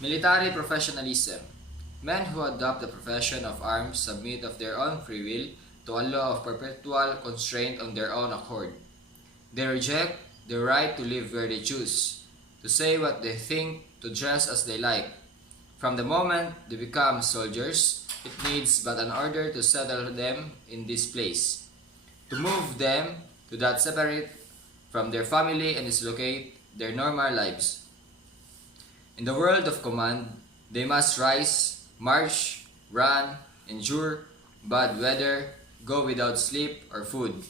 Military professionalism. Men who adopt the profession of arms submit of their own free will to a law of perpetual constraint on their own accord. They reject the right to live where they choose, to say what they think, to dress as they like. From the moment they become soldiers, it needs but an order to settle them in this place, to move them to that separate from their family and dislocate their normal lives. In the world of command, they must rise, march, run, endure bad weather, go without sleep or food,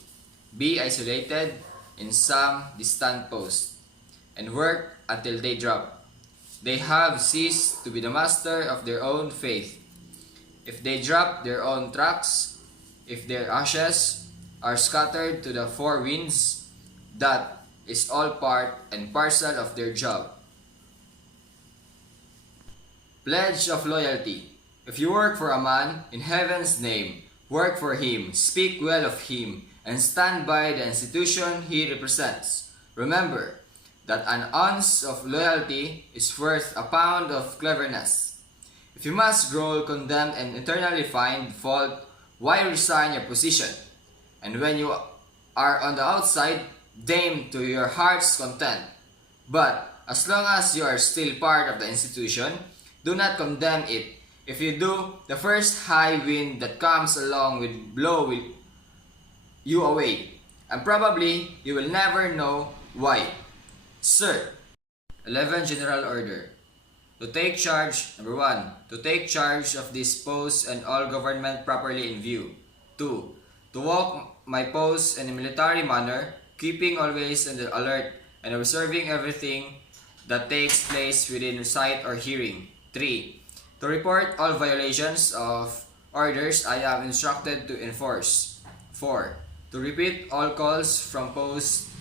be isolated in some distant post, and work until they drop. They have ceased to be the master of their own fate. If they drop their own tracks, if their ashes are scattered to the four winds, that is all part and parcel of their job. Pledge of loyalty. If you work for a man, in heaven's name, work for him, speak well of him, and stand by the institution he represents. Remember that an ounce of loyalty is worth a pound of cleverness. If you must grow condemned and eternally find fault, why resign your position? And when you are on the outside, deign to your heart's content. But as long as you are still part of the institution, do not condemn it. If you do, the first high wind that comes along will blow you away, and probably you will never know why. Sir. 11 General Order. To take charge, number 1. To take charge of this post and all government properly in view. 2. To walk my post in a military manner, keeping always on the alert and observing everything that takes place within sight or hearing. 3. To report all violations of orders I am instructed to enforce. 4. To repeat all calls from posts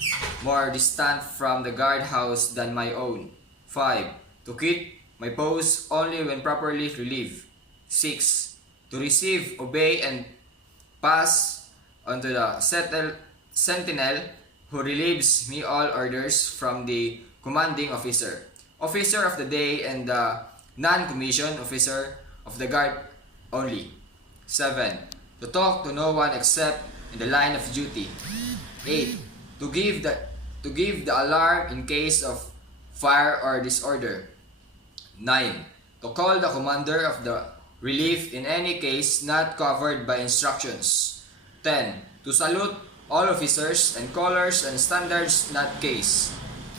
more distant from the guardhouse than my own. 5. To keep my post only when properly relieved. 6. To receive, obey, and pass on to the sentinel who relieves me all orders from the commanding officer, officer of the day, and the non-commissioned officer of the guard only. 7. To talk to no one except in the line of duty. 8. To give the alarm in case of fire or disorder. 9. To call the commander of the relief in any case not covered by instructions. 10. To salute all officers and colors and standards not case.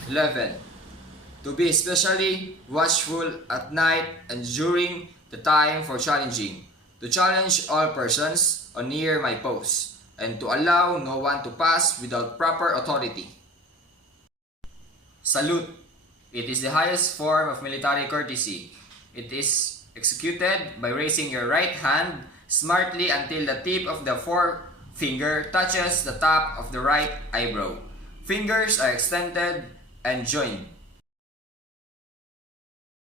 11. To be especially watchful at night and during the time for challenging. To challenge all persons on near my post, and to allow no one to pass without proper authority. Salute. It is the highest form of military courtesy. It is executed by raising your right hand smartly until the tip of the forefinger touches the top of the right eyebrow. Fingers are extended and joined.